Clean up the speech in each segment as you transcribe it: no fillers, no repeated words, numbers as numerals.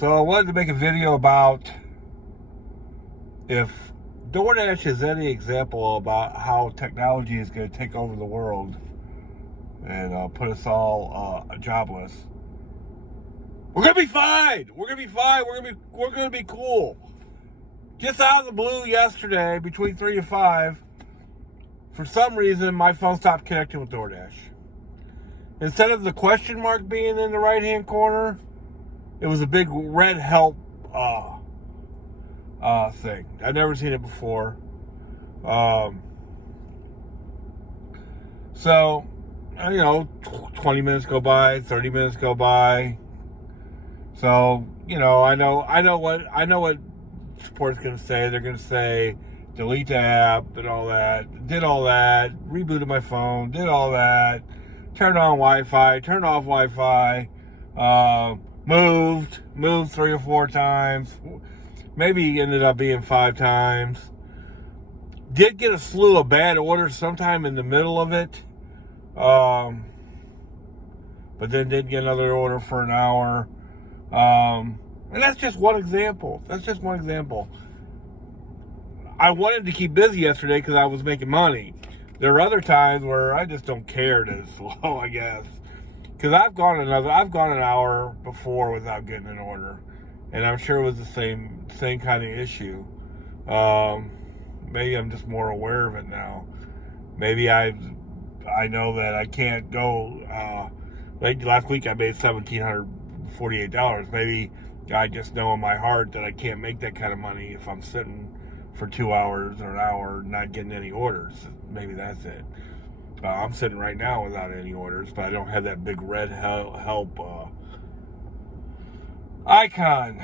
So I wanted to make a video about if DoorDash is any example about how technology is going to take over the world and put us all jobless. We're gonna be fine. We're gonna be fine. We're gonna be cool. Just out of the blue yesterday, between 3 and 5, for some reason my phone stopped connecting with DoorDash. Instead of the question mark being in the right-hand corner, it was a big red help thing. I've never seen it before. So, 20 minutes go by, 30 minutes go by. So, I know what support's going to say. They're going to say, delete the app and all that. Did all that. Rebooted my phone. Did all that. Turned on Wi-Fi. Turned off Wi-Fi. Moved 3 or 4 times. Maybe ended up being 5 times. Did get a slew of bad orders sometime in the middle of it. But then did get another order for an hour. And that's just one example. I wanted to keep busy yesterday because I was making money. There are other times where I just don't care to slow, I guess. Because I've gone an hour before without getting an order. And I'm sure it was the same kind of issue. Maybe I'm just more aware of it now. Maybe I know that I can't go. Like last week I made $1,748. Maybe I just know in my heart that I can't make that kind of money if I'm sitting for 2 hours or an hour not getting any orders. Maybe that's it. I'm sitting right now without any orders, but I don't have that big red help icon.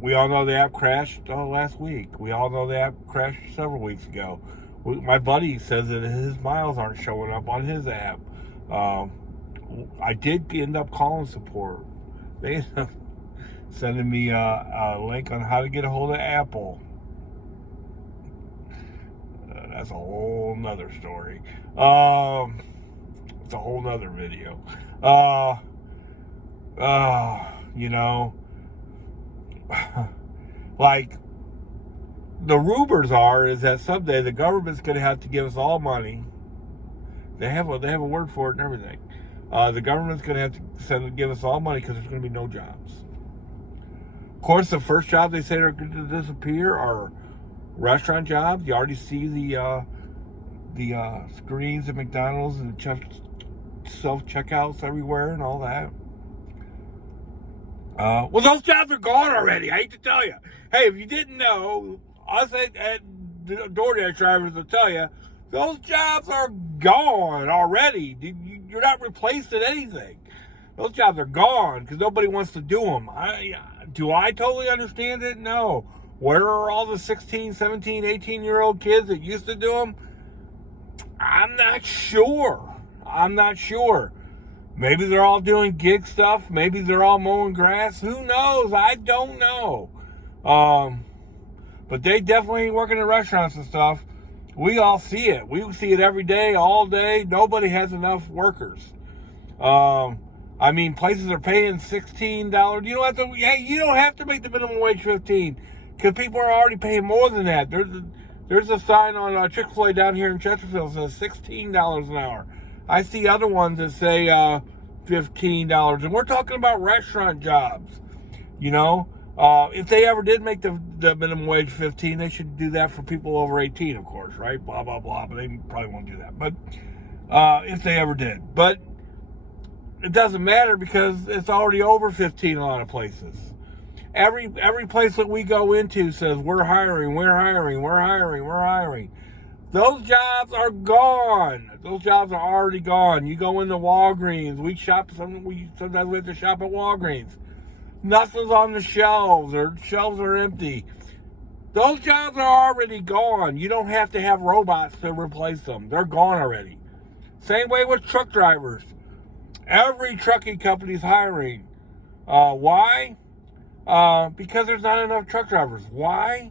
We all know the app crashed last week. We all know the app crashed several weeks ago. My buddy says that his miles aren't showing up on his app. I did end up calling support. They ended up sending me a link on how to get a hold of Apple. That's a whole nother story. It's a whole nother video. Like the rumors is that someday the government's going to have to give us all money. They have a word for it and everything. The government's going to have to give us all money because there's going to be no jobs. Of course, the first job they say are going to disappear are restaurant jobs. You already see the screens at McDonald's and self-checkouts everywhere and all that. Well, those jobs are gone already. I hate to tell you. Hey, if you didn't know, us at DoorDash drivers will tell you, those jobs are gone already. You're not replacing anything. Those jobs are gone because nobody wants to do them. Do I totally understand it? No. Where are all the 16, 17, 18-year-old kids that used to do them? I'm not sure. Maybe they're all doing gig stuff. Maybe they're all mowing grass. Who knows? I don't know. But they definitely ain't working in restaurants and stuff. We all see it. We see it every day, all day. Nobody has enough workers. Places are paying $16. You don't have to make the minimum wage $15 because people are already paying more than that. There's a sign on Chick-fil-A down here in Chesterfield that says $16 an hour. I see other ones that say $15, and we're talking about restaurant jobs. If they ever did make the minimum wage $15, they should do that for people over 18, of course, right? Blah blah blah. But they probably won't do that. But if they ever did, but it doesn't matter because it's already over 15 a lot of places. Every place that we go into says we're hiring. Those jobs are gone. Those jobs are already gone. You go into Walgreens. Sometimes we have to shop at Walgreens. Nothing's on the shelves, or shelves are empty. Those jobs are already gone. You don't have to have robots to replace them. They're gone already. Same way with truck drivers. Every trucking company's hiring. Why? Because there's not enough truck drivers. Why?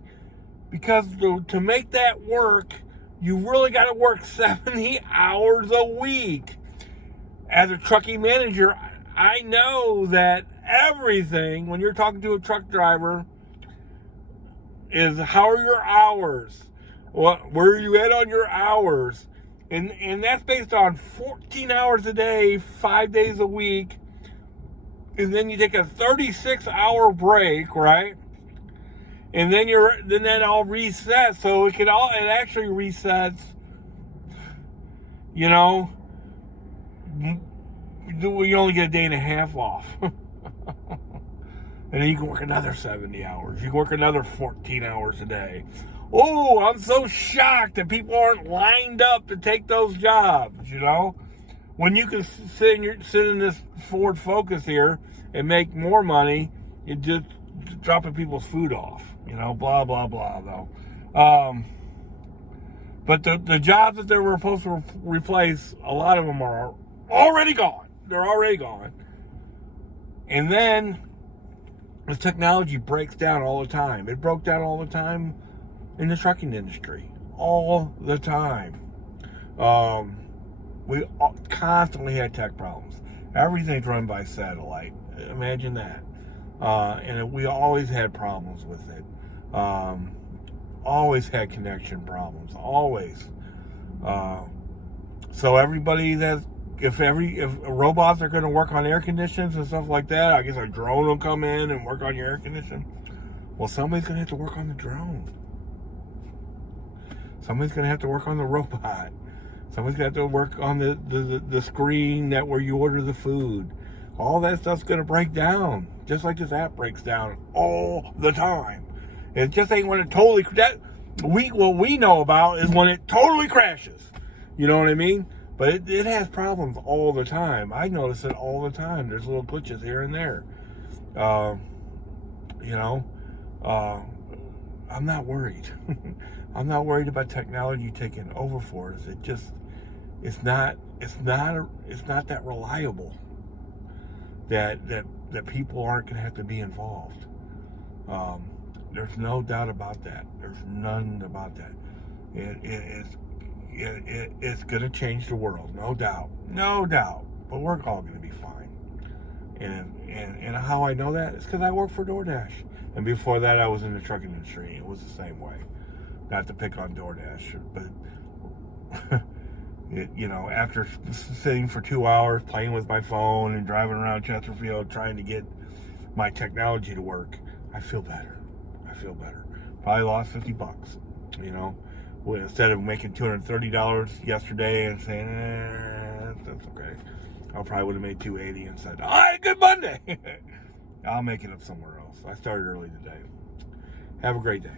Because to make that work, you really got to work 70 hours a week. As a trucking manager, I know that everything when you're talking to a truck driver is how are your hours? Where are you at on your hours? And that's based on 14 hours a day, 5 days a week. And then you take a 36-hour break, right? And then that all resets. So it actually resets, you know, you only get a day and a half off. And then you can work another 70 hours. You can work another 14 hours a day. Oh, I'm so shocked that people aren't lined up to take those jobs, you know? When you can sit in this Ford Focus here and make more money, it just dropping people's food off, you know, blah, blah, blah, though. But the jobs that they were supposed to replace, a lot of them are already gone. They're already gone. And then the technology breaks down all the time. It broke down all the time in the trucking industry. All the time. We constantly had tech problems. Everything's run by satellite. Imagine that. And we always had problems with it. Always had connection problems. Always. So everybody if robots are going to work on air conditioners and stuff like that, I guess a drone will come in and work on your air conditioning. Well, somebody's going to have to work on the drone. Somebody's going to have to work on the robot. Somebody's going to have to work on the screen where you order the food. All that stuff's going to break down, just like this app breaks down all the time. It just ain't when it totally what we know about is when it totally crashes. You know what I mean? But it has problems all the time. I notice it all the time. There's little glitches here and there. You know, I'm not worried. I'm not worried about technology taking over for us. It's not that reliable that people aren't going to have to be involved. There's no doubt about that. There's none about that. It's going to change the world, no doubt. But we're all going to be fine. And how I know that is because I work for DoorDash. And before that, I was in the trucking industry. It was the same way. Not to pick on DoorDash, but you know, after sitting for 2 hours playing with my phone and driving around Chesterfield trying to get my technology to work, I feel better. Probably lost $50, you know. Instead of making $230 yesterday and saying, that's okay, I probably would have made $280 and said, all right, good Monday. I'll make it up somewhere else. I started early today. Have a great day.